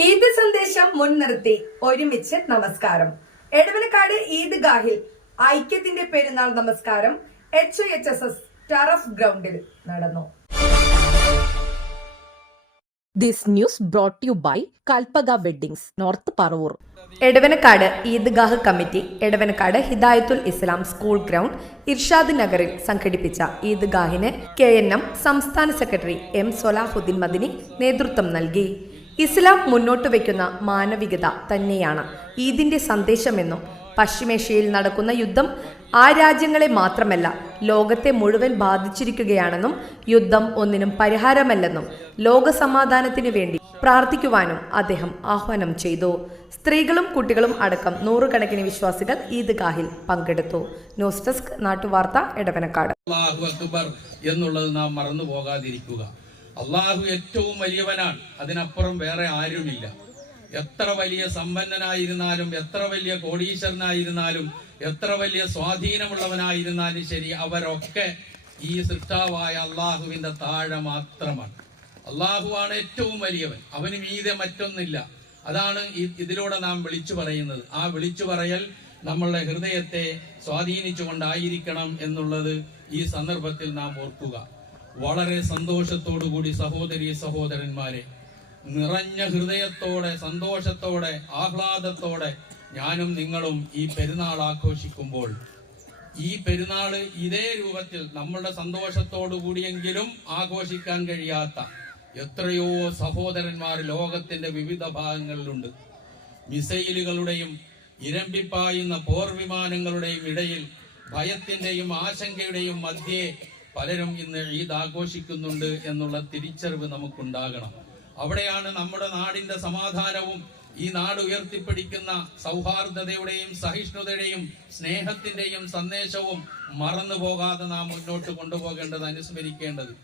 ഈദ് സന്ദേശം മുൻനിർത്തി ഒരുമിച്ച് നമസ്കാരം. എടവനക്കാട് ഈദ്ഗാഹിൽ ഐക്യത്തിന്റെ പെരുന്നാൾ നമസ്കാരം HUHSS ടറഫ് ഗ്രൗണ്ടിൽ നടന്നു. This news brought you by Kalpaka weddings, north Paravur. Edavanakkad Eidgah committee Edavanakkad Hidayathul Islam school ground Irshad നഗറിൽ സംഘടിപ്പിച്ച ഈദ്ഗാഹിന് KNM സംസ്ഥാന സെക്രട്ടറി M സൊലാഹുദ്ദീൻ മദിനി നേതൃത്വം നൽകി. ഇസ്ലാം മുന്നോട്ട് വയ്ക്കുന്ന മാനവികത തന്നെയാണ് ഈദിന്റെ സന്ദേശമെന്നും പശ്ചിമേഷ്യയിൽ നടക്കുന്ന യുദ്ധം ആ രാജ്യങ്ങളെ മാത്രമല്ല ലോകത്തെ മുഴുവൻ ബാധിച്ചിരിക്കുകയാണെന്നും യുദ്ധം ഒന്നിനും പരിഹാരമല്ലെന്നും ലോക സമാധാനത്തിന് വേണ്ടി പ്രാർത്ഥിക്കുവാനും അദ്ദേഹം ആഹ്വാനം ചെയ്തു. സ്ത്രീകളും കുട്ടികളും അടക്കം നൂറുകണക്കിന് വിശ്വാസികൾ ഈദ്ഗാഹിൽ പങ്കെടുത്തു. ന്യൂസ് ഡെസ്ക് നാട്ടുവാർത്ത എടവനക്കാട്. അല്ലാഹു അക്ബർ എന്നുള്ളത് നാം മറന്നു പോകാതിരിക്കുക. അള്ളാഹു ഏറ്റവും വലിയവനാണ്, അതിനപ്പുറം വേറെ ആരുമില്ല. എത്ര വലിയ സമ്പന്നനായിരുന്നാലും, എത്ര വലിയ കോടീശ്വരനായിരുന്നാലും, എത്ര വലിയ സ്വാധീനമുള്ളവനായിരുന്നാലും ശരി, അവരൊക്കെ ഈ സൃഷ്ടാവായ അള്ളാഹുവിന്റെ താഴെ മാത്രമാണ്. അള്ളാഹുവാണ് ഏറ്റവും വലിയവൻ, അവന് മീതെ മറ്റൊന്നില്ല. അതാണ് ഇതിലൂടെ നാം വിളിച്ചു പറയുന്നത്. ആ വിളിച്ചു പറയൽ നമ്മളുടെ ഹൃദയത്തെ സ്വാധീനിച്ചുകൊണ്ടായിരിക്കണം എന്നുള്ളത് ഈ സന്ദർഭത്തിൽ നാം ഓർക്കുക. വളരെ സന്തോഷത്തോടുകൂടി സഹോദരീ സഹോദരന്മാരെ, നിറഞ്ഞ ഹൃദയത്തോടെ, സന്തോഷത്തോടെ, ആഹ്ലാദത്തോടെ ഞാനും നിങ്ങളും ഈ പെരുന്നാൾ ആഘോഷിക്കുമ്പോൾ, ഈ പെരുന്നാൾ ഇതേ രൂപത്തിൽ നമ്മളുടെ സന്തോഷത്തോടു കൂടിയെങ്കിലും ആഘോഷിക്കാൻ കഴിയാത്ത എത്രയോ സഹോദരന്മാർ ലോകത്തിന്റെ വിവിധ ഭാഗങ്ങളിലുണ്ട്. മിസൈലുകളുടെയും ഇരമ്പിപ്പായുന്ന പോർവിമാനങ്ങളുടെയും ഇടയിൽ ഭയത്തിന്റെയും ആശങ്കയുടെയും മധ്യേ പലരും ഇന്ന് ഈദ് ആഘോഷിക്കുന്നുണ്ട് എന്നുള്ള തിരിച്ചറിവ് നമുക്കുണ്ടാകണം. അവിടെയാണ് നമ്മുടെ നാടിന്റെ സമാധാനവും ഈ നാട് ഉയർത്തിപ്പിടിക്കുന്ന സൗഹാർദ്ദതയുടെയും സഹിഷ്ണുതയുടെയും സ്നേഹത്തിന്റെയും സന്ദേശവും മറന്നു പോകാതെ നാം മുന്നോട്ട് കൊണ്ടുപോകേണ്ടത്, അനുസ്മരിക്കേണ്ടത്.